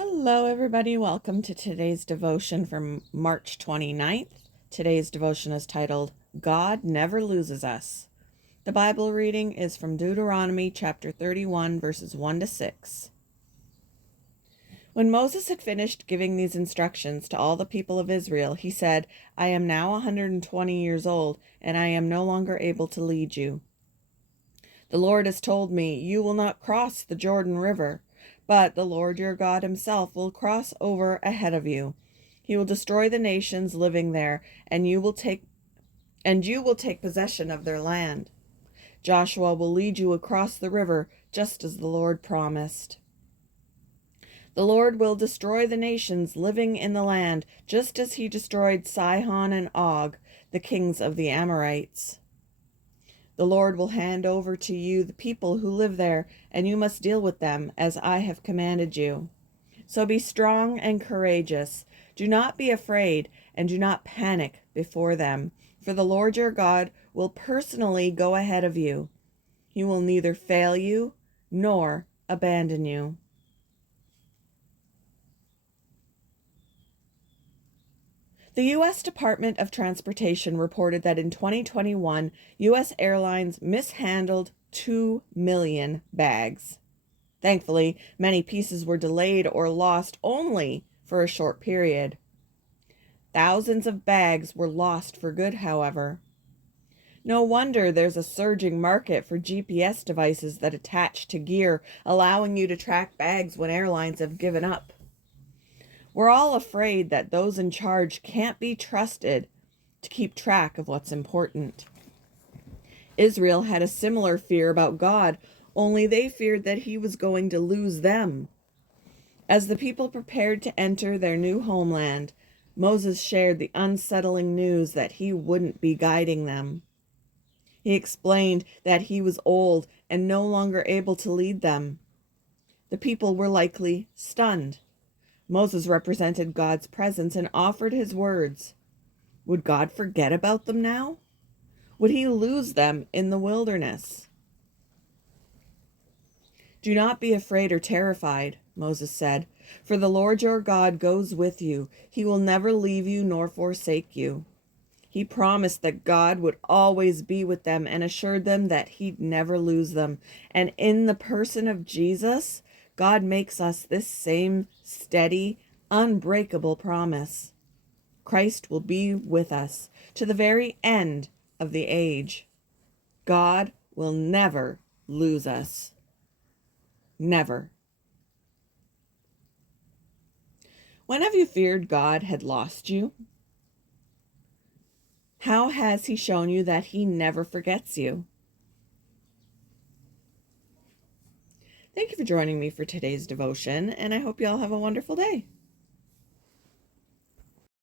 Hello, everybody. Welcome to today's devotion from March 29th. Today's devotion is titled, God Never Loses Us. The Bible reading is from Deuteronomy chapter 31, verses 1 to 6. When Moses had finished giving these instructions to all the people of Israel, he said, I am now 120 years old, and I am no longer able to lead you. The Lord has told me, you will not cross the Jordan River, but the Lord your God himself will cross over ahead of you. He will destroy the nations living there, and you will take possession of their land. Joshua will lead you across the river, just as the Lord promised. The Lord will destroy the nations living in the land, just as he destroyed Sihon and Og, the kings of the Amorites. The Lord will hand over to you the people who live there, and you must deal with them as I have commanded you. So be strong and courageous. Do not be afraid, and do not panic before them, for the Lord your God will personally go ahead of you. He will neither fail you nor abandon you. The U.S. Department of Transportation reported that in 2021, U.S. airlines mishandled 2 million bags. Thankfully, many pieces were delayed or lost only for a short period. Thousands of bags were lost for good, however. No wonder there's a surging market for GPS devices that attach to gear, allowing you to track bags when airlines have given up. We're all afraid that those in charge can't be trusted to keep track of what's important. Israel had a similar fear about God, only they feared that he was going to lose them. As the people prepared to enter their new homeland, Moses shared the unsettling news that he wouldn't be guiding them. He explained that he was old and no longer able to lead them. The people were likely stunned. Moses represented God's presence and offered his words. Would God forget about them now? Would he lose them in the wilderness? Do not be afraid or terrified, Moses said, for the Lord your God goes with you. He will never leave you nor forsake you. He promised that God would always be with them and assured them that he'd never lose them. And in the person of Jesus, God makes us this same steady, unbreakable promise. Christ will be with us to the very end of the age. God will never lose us. Never. When have you feared God had lost you? How has he shown you that he never forgets you? Thank you for joining me for today's devotion, and I hope you all have a wonderful day.